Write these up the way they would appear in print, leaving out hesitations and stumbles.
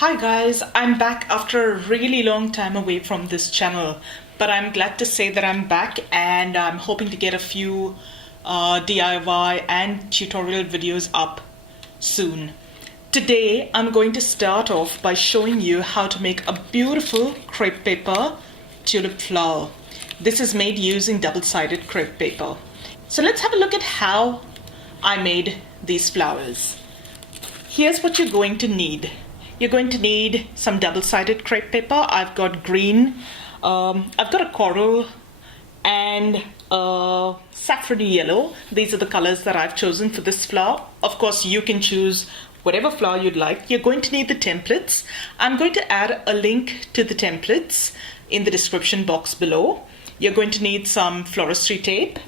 Hi guys, I'm back after a really long time away from this channel, but I'm glad to say that I'm back and I'm hoping to get a few DIY and tutorial videos up soon. Today I'm going to start off by showing you how to make a beautiful crepe paper tulip flower. This is made using double-sided crepe paper. So let's have a look at how I made these flowers. Here's what you're going to need. You're going to need some double-sided crepe paper. I've got green, I've got a coral and a saffrony yellow. These are the colors that I've chosen for this flower. Of course, you can choose whatever flower you'd like. You're going to need the templates. I'm going to add a link to the templates in the description box below. You're going to need some floristry tape,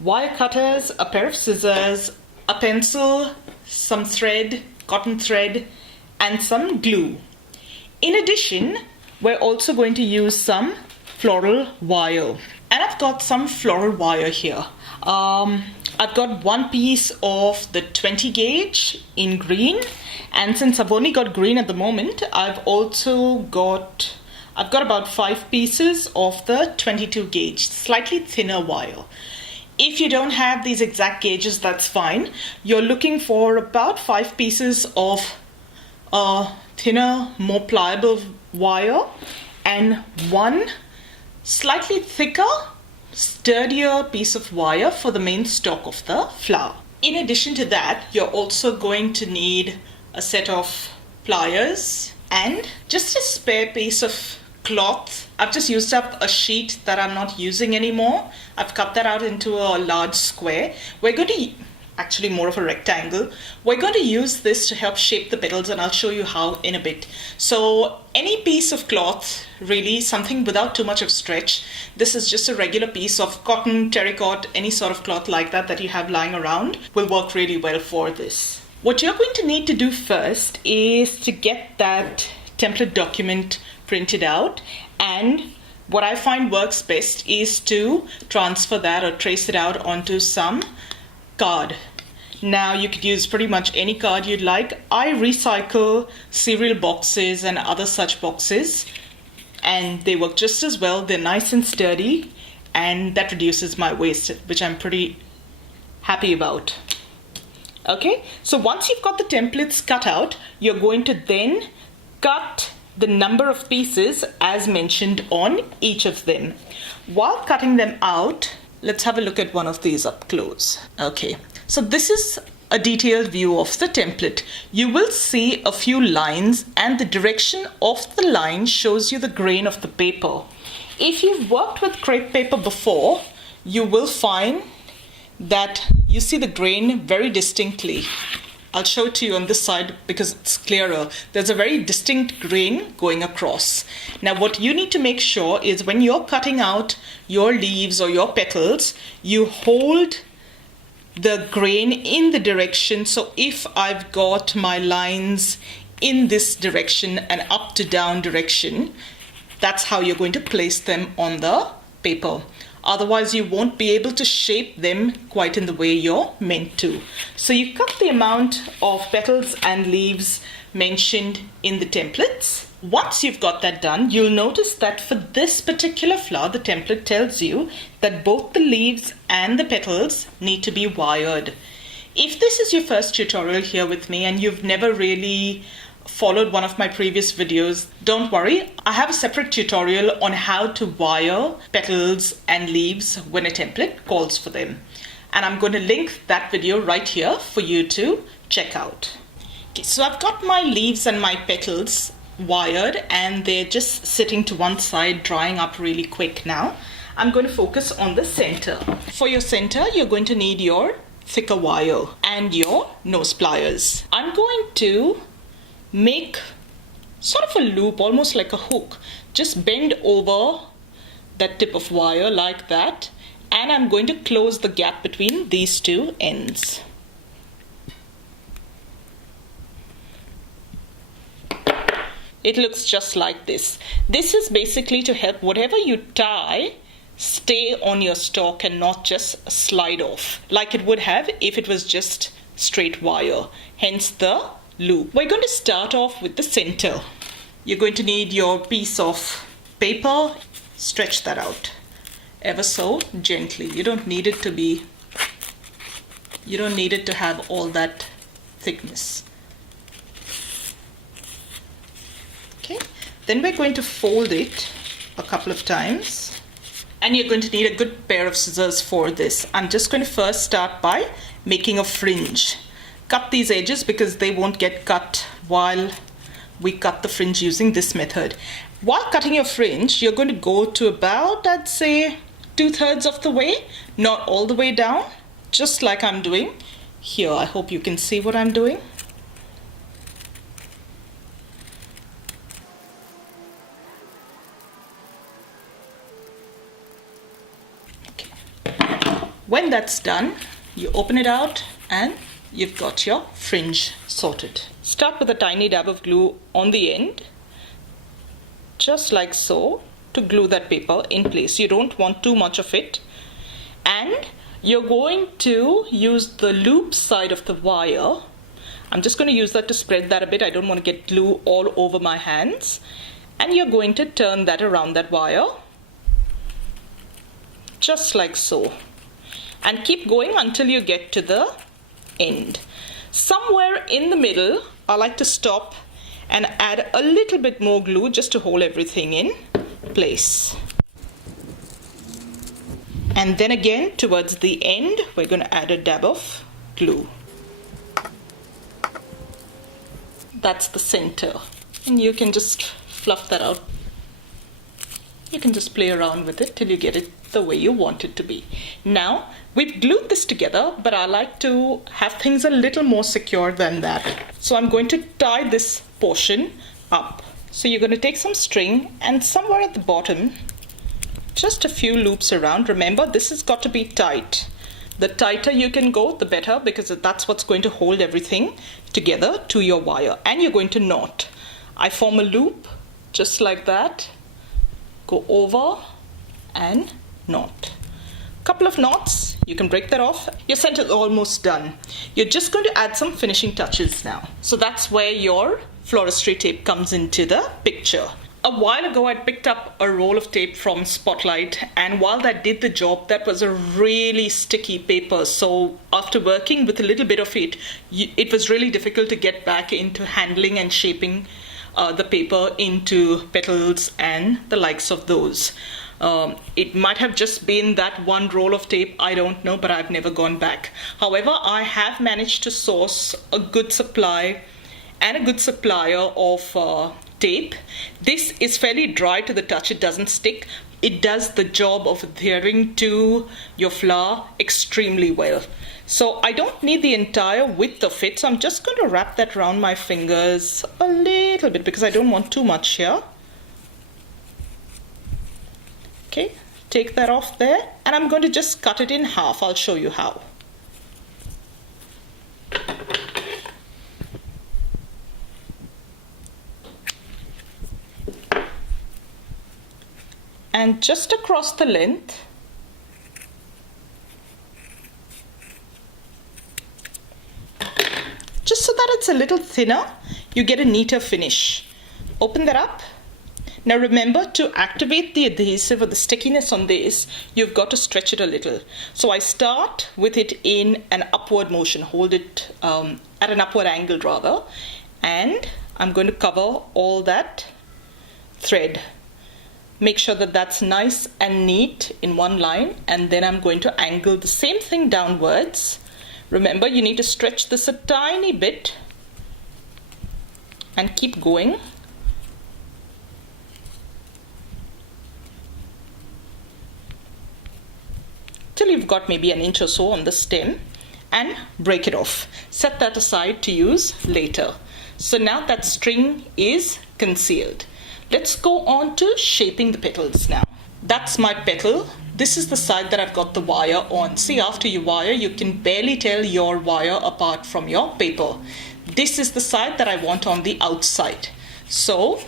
wire cutters, a pair of scissors, a pencil, some thread, cotton thread, and some glue. In addition, we're also going to use some floral wire. And I've got some floral wire here. I've got one piece of the 20 gauge in green, and since I've only got green at the moment, I've got about 5 pieces of the 22 gauge, slightly thinner wire. If you don't have these exact gauges, that's fine. You're looking for about 5 pieces of thinner, more pliable wire and one slightly thicker, sturdier piece of wire for the main stalk of the flower. In addition to that, you're also going to need a set of pliers and just a spare piece of cloth. I've just used up a sheet that I'm not using anymore. I've cut that out into a large square. We're going to actually more of a rectangle. We're going to use this to help shape the petals, and I'll show you how in a bit. So any piece of cloth, really something without too much of stretch. This is just a regular piece of cotton, terracotta, any sort of cloth like that you have lying around will work really well for this. What you're going to need to do first is to get that template document printed out, and what I find works best is to transfer that or trace it out onto some card. Now you could use pretty much any card you'd like. I recycle cereal boxes and other such boxes, and they work just as well. They're nice and sturdy, and that reduces my waste, which I'm pretty happy about. Okay, so once you've got the templates cut out, you're going to then cut the number of pieces as mentioned on each of them. While cutting them out, let's have a look at one of these up close. Okay, so this is a detailed view of the template. You will see a few lines, and the direction of the line shows you the grain of the paper. If you've worked with crepe paper before, you will find that you see the grain very distinctly. I'll show it to you on this side because it's clearer. There's a very distinct grain going across. Now what you need to make sure is when you're cutting out your leaves or your petals, you hold the grain in the direction. So if I've got my lines in this direction and up to down direction, that's how you're going to place them on the paper. Otherwise, you won't be able to shape them quite in the way you're meant to. So you cut the amount of petals and leaves mentioned in the templates. Once you've got that done, you'll notice that for this particular flower, the template tells you that both the leaves and the petals need to be wired. If this is your first tutorial here with me and you've never really followed one of my previous videos, don't worry. I have a separate tutorial on how to wire petals and leaves when a template calls for them. And I'm going to link that video right here for you to check out. Okay, so I've got my leaves and my petals wired, and they're just sitting to one side, drying up really quick now. I'm going to focus on the center. For your center, you're going to need your thicker wire and your nose pliers. I'm going to make sort of a loop, almost like a hook. Just bend over that tip of wire like that, and I'm going to close the gap between these two ends. It looks just like this. This is basically to help whatever you tie stay on your stalk and not just slide off like it would have if it was just straight wire. Hence the loop. We're going to start off with the center. You're going to need your piece of paper. Stretch that out ever so gently. You don't need it to have all that thickness. Okay, then we're going to fold it a couple of times, and you're going to need a good pair of scissors for this. I'm just going to first start by making a fringe. Cut these edges because they won't get cut while we cut the fringe using this method. While cutting your fringe, you're going to go to about, I'd say, 2/3 of the way, not all the way down, just like I'm doing here. I hope you can see what I'm doing. Okay. When that's done, you open it out and you've got your fringe sorted. Start with a tiny dab of glue on the end, just like so, to glue that paper in place. You don't want too much of it. And you're going to use the loop side of the wire. I'm just going to use that to spread that a bit. I don't want to get glue all over my hands. And you're going to turn that around that wire, just like so. And keep going until you get to the end. Somewhere in the middle, I like to stop and add a little bit more glue just to hold everything in place. And then again, towards the end, we're going to add a dab of glue. That's the center. And you can just fluff that out. You can just play around with it till you get it the way you want it to be. Now, we've glued this together, but I like to have things a little more secure than that. So I'm going to tie this portion up. So you're going to take some string and somewhere at the bottom, just a few loops around. Remember, this has got to be tight. The tighter you can go, the better, because that's what's going to hold everything together to your wire. And you're going to knot. I form a loop just like that, go over and knot. Couple of knots, you can break that off. Your center is almost done. You're just going to add some finishing touches now. So that's where your floristry tape comes into the picture. A while ago, I picked up a roll of tape from Spotlight, and while that did the job, that was a really sticky paper. So after working with a little bit of it, it was really difficult to get back into handling and shaping the paper into petals and the likes of those. It might have just been that one roll of tape, I don't know, but I've never gone back. However, I have managed to source a good supply and a good supplier of tape. This is fairly dry to the touch, it doesn't stick. It does the job of adhering to your flower extremely well. So I don't need the entire width of it, so I'm just going to wrap that around my fingers a little bit because I don't want too much here. Okay, take that off there, and I'm going to just cut it in half. I'll show you how. And just across the length, just so that it's a little thinner, you get a neater finish. Open that up. Now remember, to activate the adhesive or the stickiness on this, you've got to stretch it a little. So I start with it in an upward motion, hold it at an upward angle rather, and I'm going to cover all that thread. Make sure that that's nice and neat in one line, and then I'm going to angle the same thing downwards. Remember, you need to stretch this a tiny bit and keep going. Till you've got maybe an inch or so on the stem, and break it off. Set that aside to use later. So now that string is concealed. Let's go on to shaping the petals now. That's my petal. This is the side that I've got the wire on. See, after you wire, you can barely tell your wire apart from your paper. This is the side that I want on the outside. So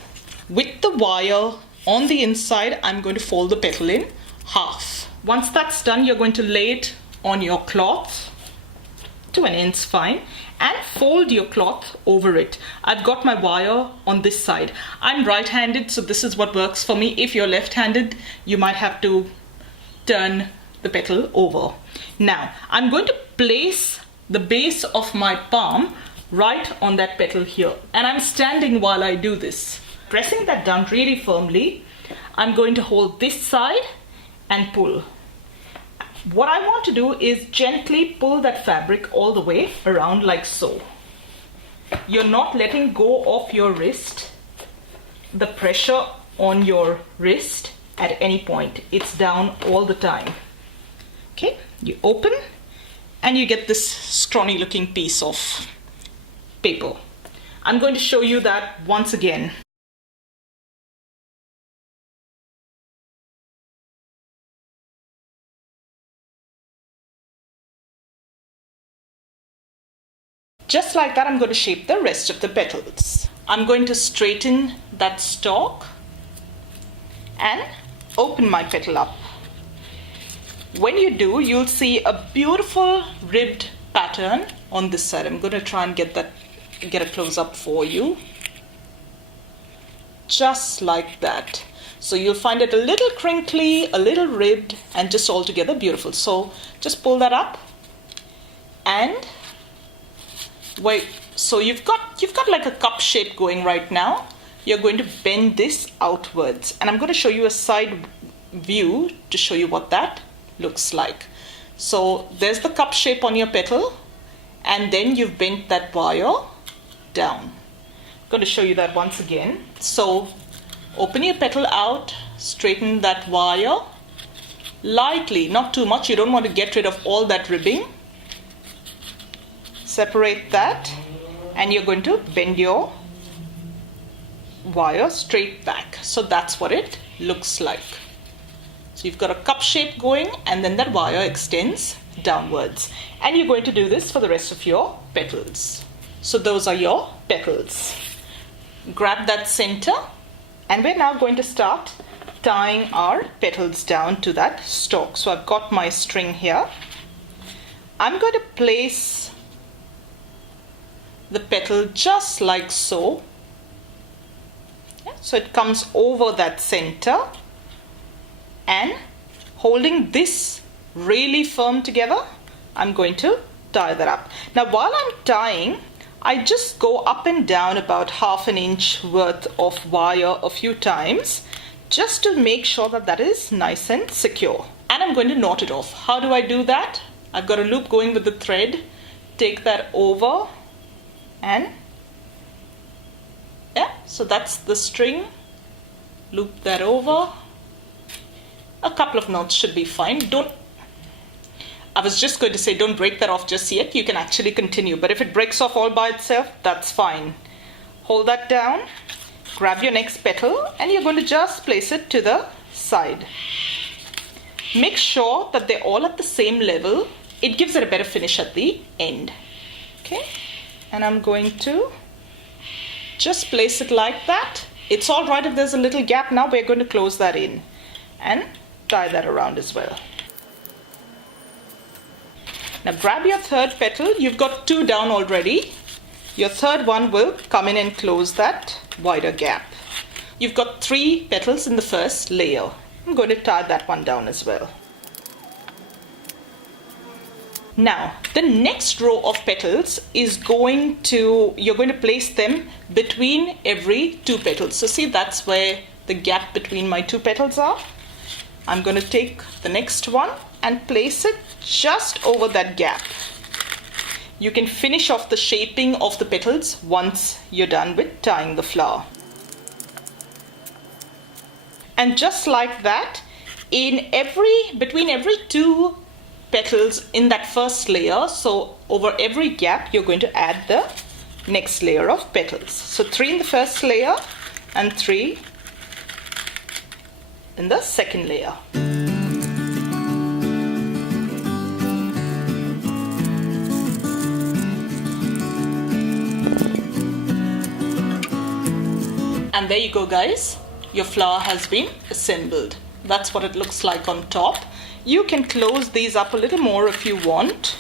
with the wire on the inside, I'm going to fold the petal in half. Once that's done, you're going to lay it on your cloth to an inch fine, and fold your cloth over it. I've got my wire on this side. I'm right-handed, so this is what works for me. If you're left-handed, you might have to turn the petal over. Now, I'm going to place the base of my palm right on that petal here, and I'm standing while I do this. Pressing that down really firmly, I'm going to hold this side and pull. What I want to do is gently pull that fabric all the way around like so. You're not letting go of your wrist, the pressure on your wrist at any point. It's down all the time. Okay, you open and you get this scrawny looking piece of paper. I'm going to show you that once again. Just like that, I'm going to shape the rest of the petals. I'm going to straighten that stalk and open my petal up. When you do, you'll see a beautiful ribbed pattern on this side. I'm going to try and get a close-up for you. Just like that. So you'll find it a little crinkly, a little ribbed, and just altogether beautiful. So just pull that up and wait. So you've got like a cup shape going right now. You're going to bend this outwards, and I'm going to show you a side view to show you what that looks like. So there's the cup shape on your petal, and then you've bent that wire down. I'm going to show you that once again. So open your petal out, straighten that wire lightly, not too much. You don't want to get rid of all that ribbing. Separate that, and you're going to bend your wire straight back. So that's what it looks like. So you've got a cup shape going, and then that wire extends downwards. And you're going to do this for the rest of your petals. So those are your petals. Grab that center, and we're now going to start tying our petals down to that stalk. So I've got my string here. I'm going to place the petal just like so. Yeah, so it comes over that center, and holding this really firm together, I'm going to tie that up. Now while I'm tying, I just go up and down about ½ an inch worth of wire a few times, just to make sure that that is nice and secure. And I'm going to knot it off. How do I do that? I've got a loop going with the thread. Take that over, and yeah, so that's the string. Loop that over. A couple of knots should be fine. I was just going to say don't break that off just yet. You can actually continue, but if it breaks off all by itself, that's fine. Hold that down, grab your next petal, and you're going to just place it to the side. Make sure that they're all at the same level. It gives it a better finish at the end. Okay, and I'm going to just place it like that. It's all right if there's a little gap. Now we're going to close that in and tie that around as well. Now grab your third petal. You've got 2 down already. Your third one will come in and close that wider gap. You've got 3 petals in the first layer. I'm going to tie that one down as well. Now the next row of petals is you're going to place them between every 2 petals. So see, that's where the gap between my 2 petals are. I'm going to take the next one and place it just over that gap. You can finish off the shaping of the petals once you're done with tying the flower. And just like that, between every 2 petals in that first layer, so over every gap, you're going to add the next layer of petals. So 3 in the first layer and 3 in the second layer. And there you go, guys. Your flower has been assembled. That's what it looks like on top. You can close these up a little more if you want.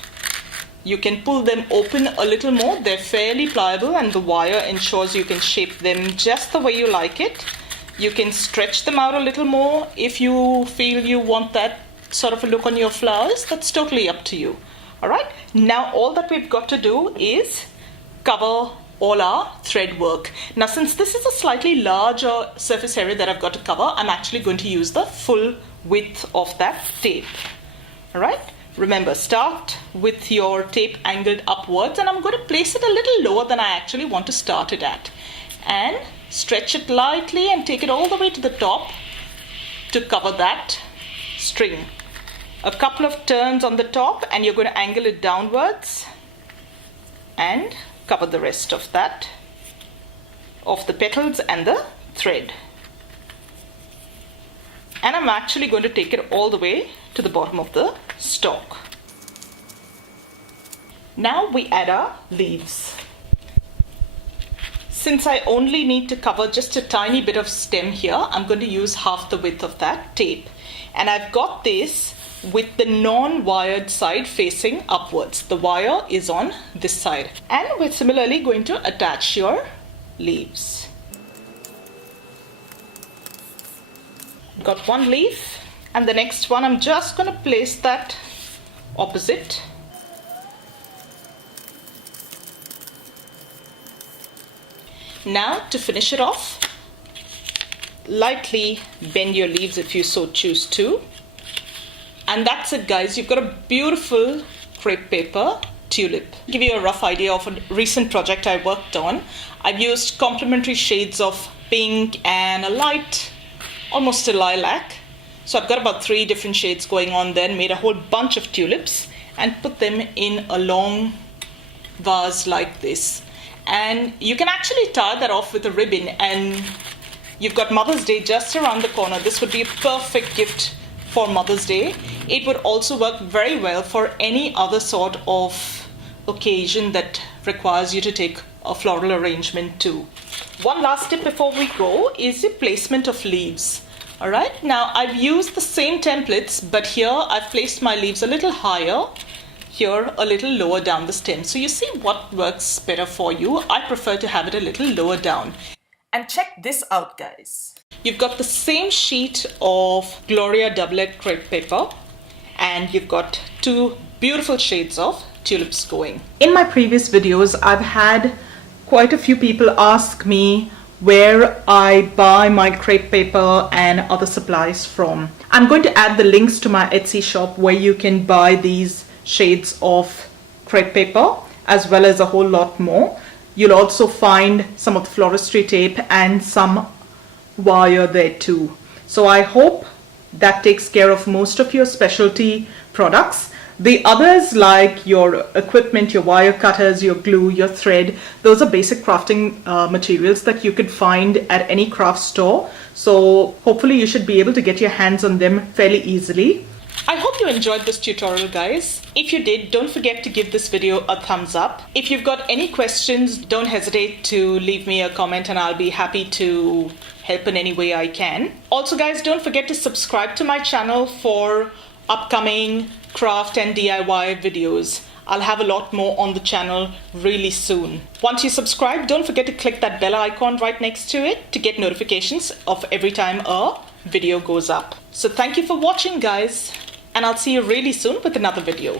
You can pull them open a little more. They're fairly pliable and the wire ensures you can shape them just the way you like it. You can stretch them out a little more if you feel you want that sort of a look on your flowers. That's totally up to you. Alright, now all that we've got to do is cover all our thread work. Now since this is a slightly larger surface area that I've got to cover, I'm actually going to use the full width of that tape. Alright, remember, start with your tape angled upwards, and I'm going to place it a little lower than I actually want to start it at. And stretch it lightly and take it all the way to the top to cover that string. A couple of turns on the top and you're going to angle it downwards and cover the rest of that, of the petals and the thread. And I'm actually going to take it all the way to the bottom of the stalk. Now we add our leaves. Since I only need to cover just a tiny bit of stem here, I'm going to use half the width of that tape. And I've got this with the non-wired side facing upwards. The wire is on this side. And we're similarly going to attach your leaves. Got one leaf, and the next one I'm just going to place that opposite. Now to finish it off, lightly bend your leaves if you so choose to. And that's it, guys. You've got a beautiful crepe paper tulip. To give you a rough idea of a recent project I worked on, I've used complementary shades of pink and a light, almost a lilac. So I've got about 3 different shades going on then, made a whole bunch of tulips and put them in a long vase like this. And you can actually tie that off with a ribbon, and you've got Mother's Day just around the corner. This would be a perfect gift for Mother's Day. It would also work very well for any other sort of occasion that requires you to take a floral arrangement too. One last tip before we go is the placement of leaves. Alright, now I've used the same templates, but here I've placed my leaves a little higher, here a little lower down the stem. So you see what works better for you. I prefer to have it a little lower down. And check this out, guys. You've got the same sheet of Gloria doublet crepe paper, and you've got 2 beautiful shades of tulips going. In my previous videos, I've had quite a few people ask me where I buy my crepe paper and other supplies from. I'm going to add the links to my Etsy shop where you can buy these shades of crepe paper as well as a whole lot more. You'll also find some of the floristry tape and some wire there too. So I hope that takes care of most of your specialty products. The others, like your equipment, your wire cutters, your glue, your thread, those are basic crafting materials that you could find at any craft store. So hopefully you should be able to get your hands on them fairly easily. I hope you enjoyed this tutorial, guys. If you did, don't forget to give this video a thumbs up. If you've got any questions, don't hesitate to leave me a comment and I'll be happy to help in any way I can. Also, guys, don't forget to subscribe to my channel for upcoming craft and DIY videos. I'll have a lot more on the channel really soon. Once you subscribe, don't forget to click that bell icon right next to it to get notifications of every time a video goes up. So thank you for watching, guys, and I'll see you really soon with another video.